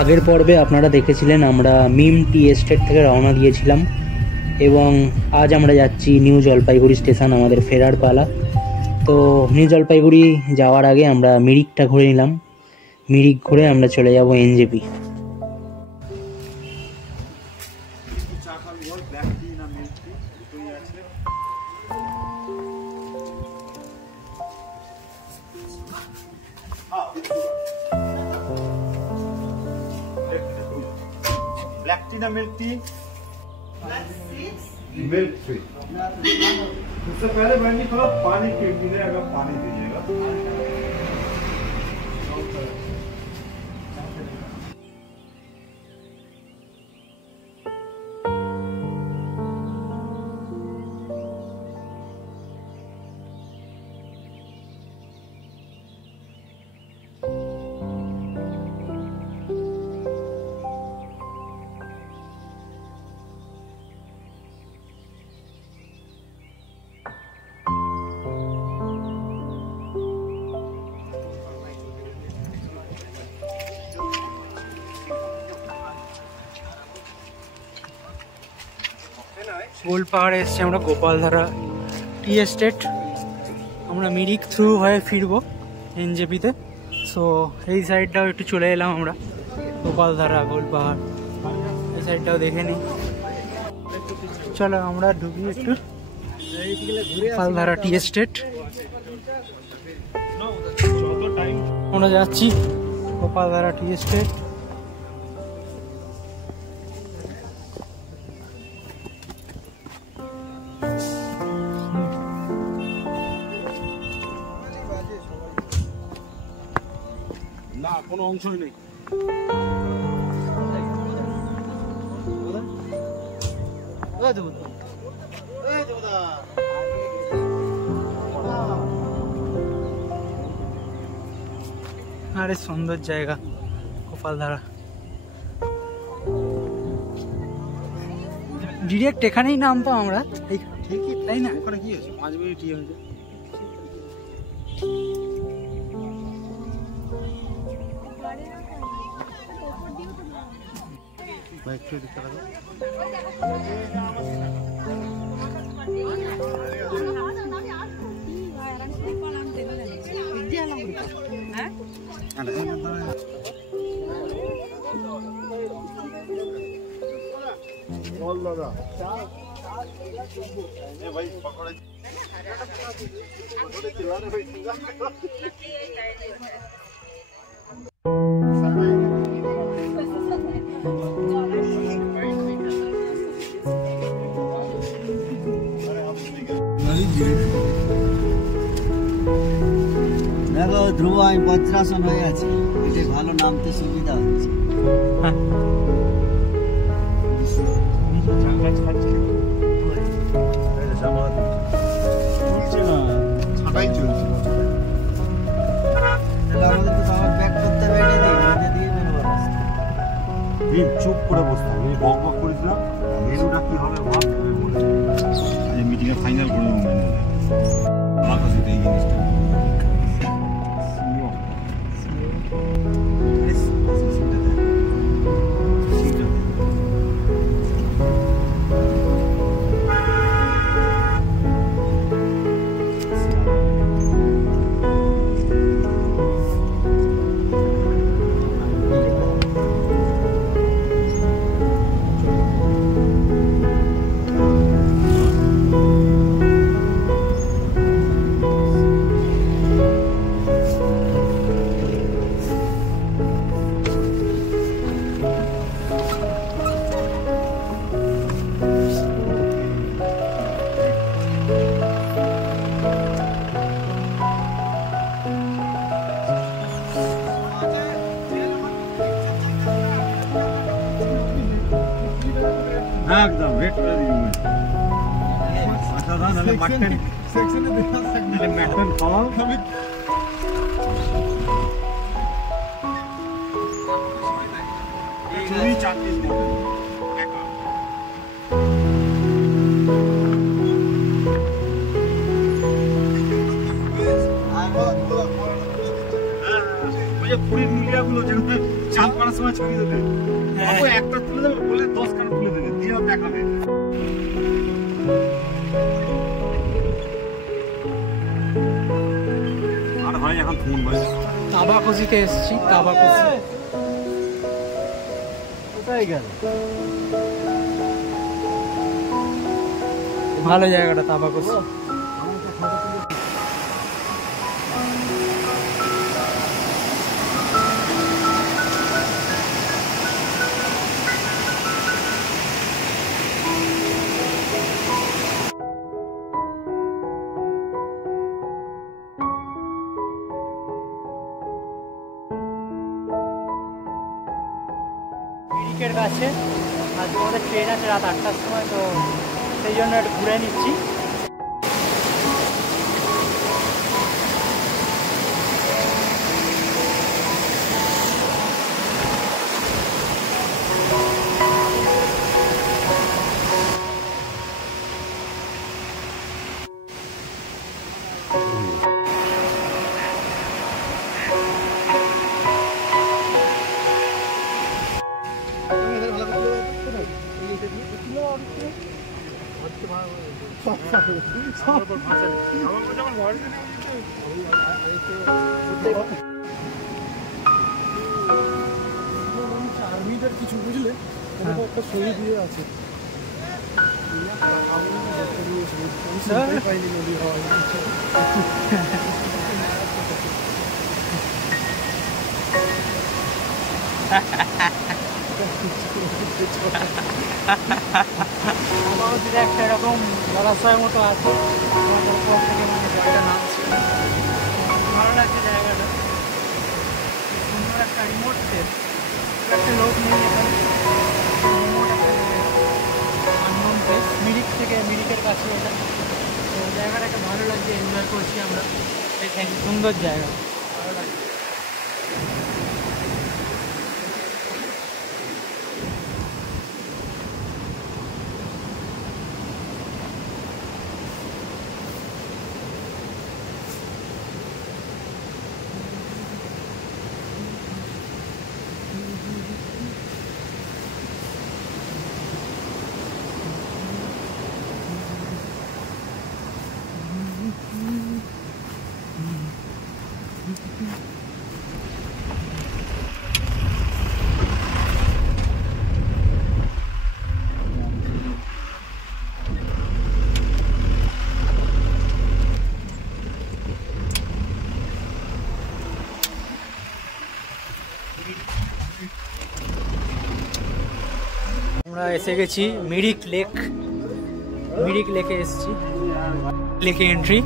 আগের পর্বে আপনারা দেখেছিলেন আমরা মিম টি এস্টেট থেকে রওনা দিয়েছিলাম এবং আজ আমরা যাচ্ছি নিউ জলপাইগুড়ি স্টেশন, আমাদের ফেরার পালা। তো নিউ জলপাইগুড়ি যাওয়ার আগে আমরা মিরিকটা ঘুরে নিলাম। মিরিক ঘুরে আমরা চলে যাব এনজেপি। ब्लैक टी ना मिल्क टी? Milk tea. उससे पहले बहन जी थोड़ा पानी पीने, अगर पानी दीजिएगा। গোল পাহাড়ে এসছি আমরা, গোপালধারা টি এস্টেট। আমরা মিরিক থ্রু হয়ে ফিরবো এনজেপিতে। সো এই সাইডটাও একটু চলে এলাম আমরা, গোপালধারা, গোল পাহাড়, এই সাইডটাও দেখে নিই। চলো আমরা ঢুকি একটু গোপালধারা টি এস্টেট। আমরা যাচ্ছি গোপালধারা টি এস্টেট। না কোনো অংশই নেই। আরে সুন্দর জায়গা গোপালধারা। ডিরেক্ট এখানেই নামতাম আমরা, ঠিকই তাই না? ওখানে কি আছে? 5 মিনিট হয়েছে। একটু দিতে হবে। भाई पकड़े দেখো ধ্রুব, আমি বজ্রাসন হয়ে আছি, এটা ভালো নামতে সুবিধা হচ্ছে। ছাটাই চলছে। আমাদের তো আমার ব্যাক করতে হবে, এটা দিয়ে চুপ করে বসতাম, আমি বক বক করেছিলাম। মেনুটা কি হবে ভাব, মিটিংয়ে ফাইনাল করে দেবো মেনু। আমার কাছে এই জিনিসটা একদম ওয়েট করে দিই। আচ্ছা নালে মাটন সেকশনে দেখা নালে মাটন খাওয়াও। আমি চুরি চাটনিস মতো একা ওই যে পুরীর মিডিয়াগুলো যেখানে চাল পাড়ার সময় ছবি দেবে একটা তুলে দেবে বলে 10 খানা তুলে দেবে দিয়ে দেখাবে। আর ভাই এখন ফোন ভাই তাবাকুচিতে এসেছি। তাবাকুচি কোথায় গেল? ভালো জায়গাটা তাবাকুচি। মিরিকের কাছে আজকে আমাদের ট্রেন আছে রাত 8টার সময়, তো সেই জন্য একটু ঘুরে নিচ্ছি। আর্মিদের কিছু বুঝলে একটা ছবি দিয়ে আছে পাইনি নদী হওয়া একটা এরকম জলাশয়ের মতো আছে, উপর থেকে মানে জলটা নামছে, ভালো লাগছে জায়গাটা। সুন্দর একটা রিমোট প্লেস, একটা লোক নেই এখানে, রিমোট একটা আননোন প্লেস, মিরিকের কাছে এটা। তো জায়গাটাকে ভালো লাগছে, এনজয় করছি আমরা। সুন্দর জায়গা, ভালো লাগছে। আমরা এসে গেছি মিরিক লেকে এসেছি। লেকে entry.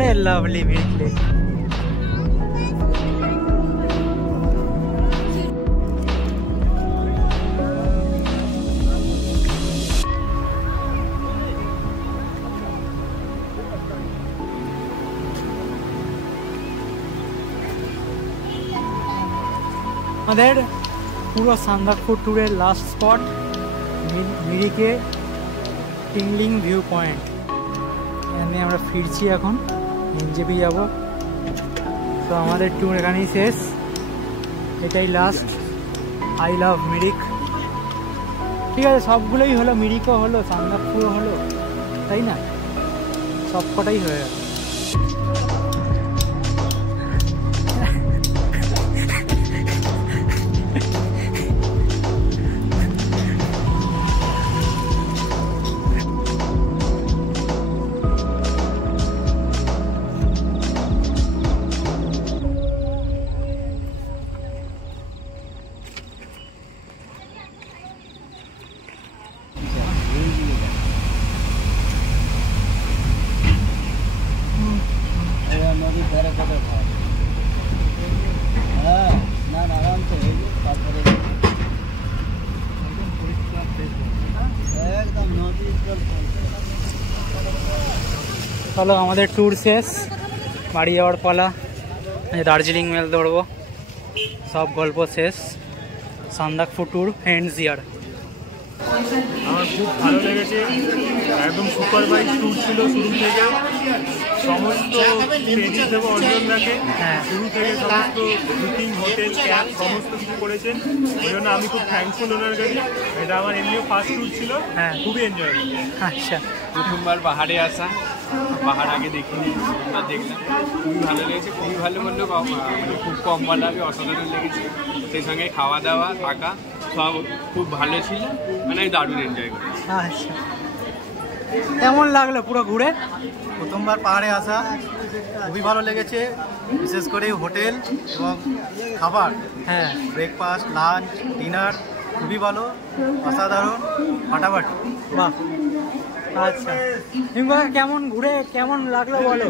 What a lovely Mirik Lake. আমাদের পুরো সান্দাকফু ট্যুরের লাস্ট স্পট মিরিকে টিংলিং ভিউ পয়েন্ট। এখানে আমরা ফিরছি, এখন এনজেপি যাব। তো আমাদের ট্যুর এখানেই শেষ। এটাই লাস্ট। I love Mirik. ঠিক আছে, সবগুলোই হলো, মিরিকও হলো, সান্দাকফুও হলো, তাই না? সব কটাই হয়ে গেল। নদীর ধারে কত ঘর। হ্যাঁ, না না আরামসে হয়ে যায়। তারপরে একদম নদীর জল। চলো, আমাদের ট্যুর শেষ, বাড়ি যাওয়ার পালা। দার্জিলিং মেল ধরবো, সব গল্প শেষ। Sandakphu tour ends here. আমার খুব ভালো লেগেছে, একদম সুপারভাইজ ট্যুর ছিল শুরু থেকে। সমস্ত ক্রেডিট দেবো অর্জনদাকে, শুরু থেকে সমস্ত বুকিং, হোটেল, ক্যাব সমস্ত কিছু করেছেন। ওই জন্য আমি খুব থ্যাঙ্কফুল ওনার কাছে। এটা আমার এমনিও ফার্স্ট ট্যুর ছিল, খুবই এনজয় করি। আচ্ছা, প্রথমবার পাহাড়ে আসা, পাহাড় আগে দেখিনি, আমরা দেখলাম, খুবই ভালো লেগেছে। খুবই ভালো বললেও মানে খুব কম বলা হবে, অসাধারণ লেগেছে। সেই সঙ্গে খাওয়া দাওয়া, থাকা সব খুব ভালো ছিল, মানে আমি দারুণ এনজয় করি। আচ্ছা, কেমন লাগলো পুরো ঘুরে? প্রথমবার পাহাড়ে আসা, খুবই ভালো লেগেছে। বিশেষ করে হোটেল এবং খাবার, হ্যাঁ, ব্রেকফাস্ট, লাঞ্চ, ডিনার খুবই ভালো, অসাধারণ, ফাটাফাটি। বাহ, আচ্ছা। কেমন ঘুরে কেমন লাগলো বলো?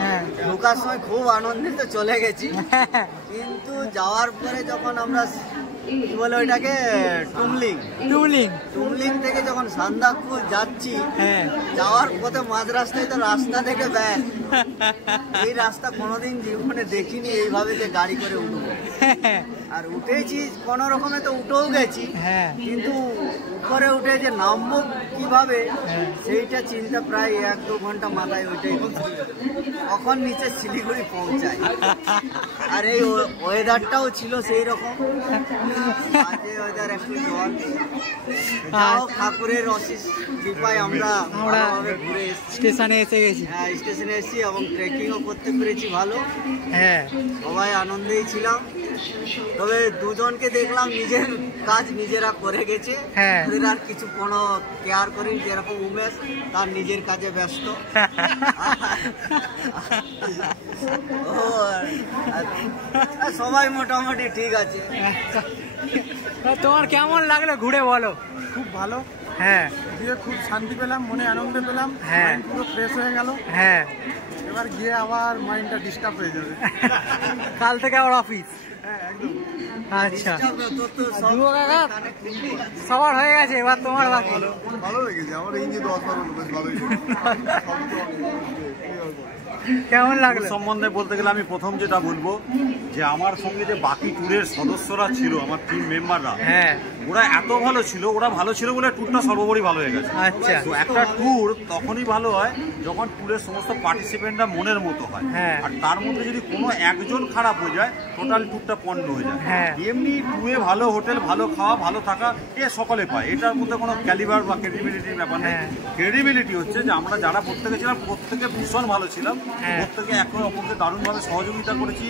হ্যাঁ, ঢোকার সময় খুব আনন্দিত চলে গেছি, কিন্তু যাওয়ার পরে যখন আমরা কি বলে ওইটাকে টুমলিং থেকে যখন সান্দাকফু যাচ্ছি, হ্যাঁ, যাওয়ার পথে মাঝ রাস্তায় তো রাস্তা থেকে ব্যাগ। এই রাস্তা কোনোদিন জীবনে দেখিনি এইভাবে যে গাড়ি করে উঠবো। আর উঠেছি কোনো রকমে, তো উঠেও গেছি, হ্যাঁ, কিন্তু উপরে উঠে যে নামবো কিভাবে সেইটা চিন্তা প্রায় 1-2 ঘন্টা মাথায় ওইটাই কখন নিচে শিলিগুড়ি পৌঁছায়। আর এই ওয়েদারটাও ছিল সেই রকম, ওয়েদার একটু জল। যাও, ঠাকুরের অশেষ কৃপায় আমরা ভালোভাবে ঘুরে স্টেশনে এসে গেছি। হ্যাঁ, স্টেশনে এসেছি এবং ট্রেকিংও করতে পেরেছি ভালো। হ্যাঁ, সবাই আনন্দেই ছিলাম। তবে দুজনকে দেখলাম নিজের কাজ নিজেরা করে গেছে, হ্যাঁ, ওদের আর কিছু কোনো কেয়ার করেনি। যেরকম উমেশ তার নিজের কাজে ব্যস্ত। সবাই মোটামুটি ঠিক আছে। তোমার কেমন লাগলো ঘুরে বলো? খুব ভালো, হ্যাঁ, গিয়ে খুব শান্তি পেলাম, মনে আনন্দ পেলাম, হ্যাঁ, পুরো ফ্রেশ হয়ে গেল। হ্যাঁ, এবার গিয়ে আবার মাইন্ডটা ডিস্টার্ব হয়ে যাবে। কাল থেকে আবার অফিস। হ্যাঁ, একদম। আচ্ছা, তোর তো সব যুব কাকা সবার হয়ে গেছে, এবার তোমার বাকি। ভালো লেগেছে আমার, এই যে 10 বার বেশ ভালোই কেমন লাগলো? সম্বন্ধে বলতে গেলে আমি প্রথম যেটা বলবো যে আমার সঙ্গে যে বাকি ট্যুরের সদস্যরা ছিল, আমার টিম মেম্বাররা, হ্যাঁ, ওরা এত ভালো ছিল, ওরা ভালো ছিল বলে ট্যুরটা সর্বোপরি ভালো হয়ে গেছে। আচ্ছা, তো একটা ট্যুর তখনই ভালো হয় যখন ট্যুরের সমস্ত পার্টিসিপেন্টরা মনের মতো হয়। হ্যাঁ, আর তার মধ্যে যদি কোনো একজন খারাপ হয়ে যায়, টোটাল ট্যুরটা পণ্ড হয়ে যায়। হ্যাঁ, এমনি ট্যুরে ভালো হোটেল, ভালো খাওয়া, ভালো থাকা, এ সকলে পায়। এটার মধ্যে কোনো ক্যালিবার বা ক্রেডিবিলিটির ব্যাপার নেই। ক্রেডিবিলিটি হচ্ছে যে আমরা যারা প্রত্যেকে ছিলাম, প্রত্যেকে ভীষণ ভালো ছিলাম, প্রত্যেকে একে অপরকে দারুণভাবে সহযোগিতা করেছি,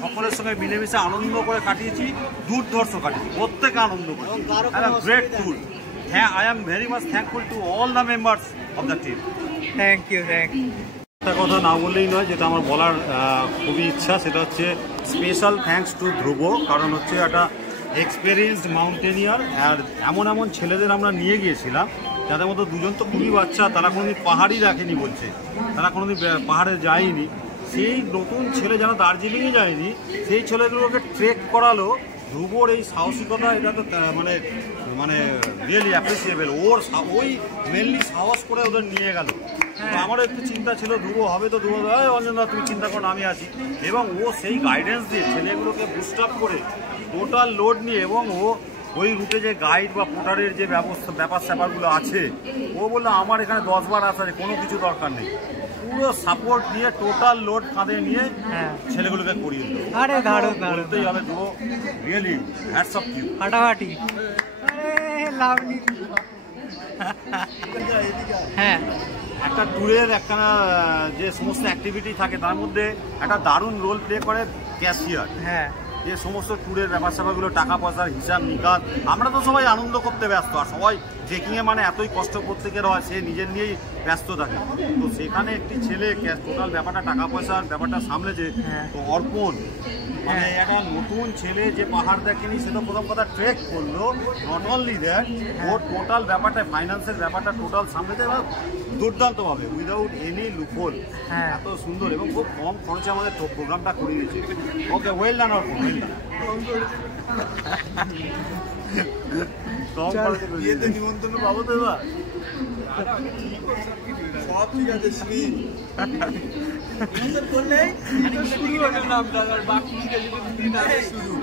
সকলের সঙ্গে মিলেমিশে আনন্দ করে কাটিয়েছি, দুর্ধর্ষ কাটিয়েছি, প্রত্যেকে আনন্দ করেছি। Great tour. হ্যাঁ, I am very much thankful to all the members of the team. Thank you. একটা কথা না বললেই নয়, যেটা আমার বলার খুবই ইচ্ছা, সেটা হচ্ছে স্পেশাল থ্যাঙ্কস টু ধ্রুব। কারণ হচ্ছে একটা এক্সপেরিয়েন্সড মাউন্টেনিয়ার, আর এমন এমন ছেলেদের আমরা নিয়ে গিয়েছিলাম যাদের মধ্যে দুজন তো খুবই বাচ্চা, তারা কোনোদিন পাহাড়ই দেখেনি বলছে, তারা কোনোদিন পাহাড়ে যায়নি। সেই নতুন ছেলে যারা দার্জিলিংয়ে যায়নি, সেই ছেলেগুলোকে ট্রেক করালো। ধ্রুবর এই সাহসিকতা, এটা তো মানে মানে রিয়েলি অ্যাপ্রিসিয়েবল। ওই মেনলি সাহস করে ওদের নিয়ে গেল। আমারও একটু চিন্তা ছিল, ধ্রুব হবে তো, ধ্রুব অঞ্জনদা তুমি চিন্তা করো, আমি আছি। এবং ও সেই গাইডেন্স দিয়ে ছেলেগুলোকে বুস্ট আপ করে টোটাল লোড নিয়ে, এবং ও ওই রুটে যে গাইড বা পোর্টারের যে ব্যাপার স্যাপারগুলো আছে, ও বললো আমার এখানে 10 বার আসা, কোনো কিছু দরকার নেই। পুরো সাপোর্ট দিয়ে টোটাল লোড কাঁধে নিয়ে হ্যাঁ ছেলেগুলোকে করিয়ে দিল। আরে দারুণ দারুণ বলতেই হবে তো, রিয়েলি হ্যাটস অফ ইউ। ফাটাফাটি। আরে লাভলি। হ্যাঁ একটা ট্যুরের একখানা যে সমস্ত অ্যাক্টিভিটি থাকে তার মধ্যে একটা দারুণ রোল প্লে করে ক্যাশিয়ার। হ্যাঁ যে সমস্ত ট্যুরের ব্যাপার স্যাপারগুলো, টাকা পয়সার হিসাব নিকাশ, আমরা তো সবাই আনন্দ করতে ব্যস্ত, আর সবাই ট্রেকিংয়ে মানে এতই কষ্ট প্রত্যেকের হয়, সে নিজের নিয়েই ব্যস্ত থাকে। তো সেখানে একটি ছেলে টোটাল ব্যাপারটা টাকা পয়সার ব্যাপারটা সামলেছে। তো অর্পণ মানে একটা নতুন ছেলে যে পাহাড় দেখেনি, সে তো প্রথম কথা ট্রেক করলো, not only that or total ব্যাপারটা ফাইন্যান্সের ব্যাপারটা টোটাল সামলেতে দুর্দান্তভাবে, উইদাউট এনি লুপহোল, এত সুন্দর এবং খুব কম খরচে আমাদের প্রোগ্রামটা করে দিয়েছে। ওকে, ওয়েল ডান অর্পণ, ওয়েল ডান। বিয়েতে নিমন্ত্রণ পাবো তো এবার? সব ঠিক আছে, শ্রী করলে বাকি শুরু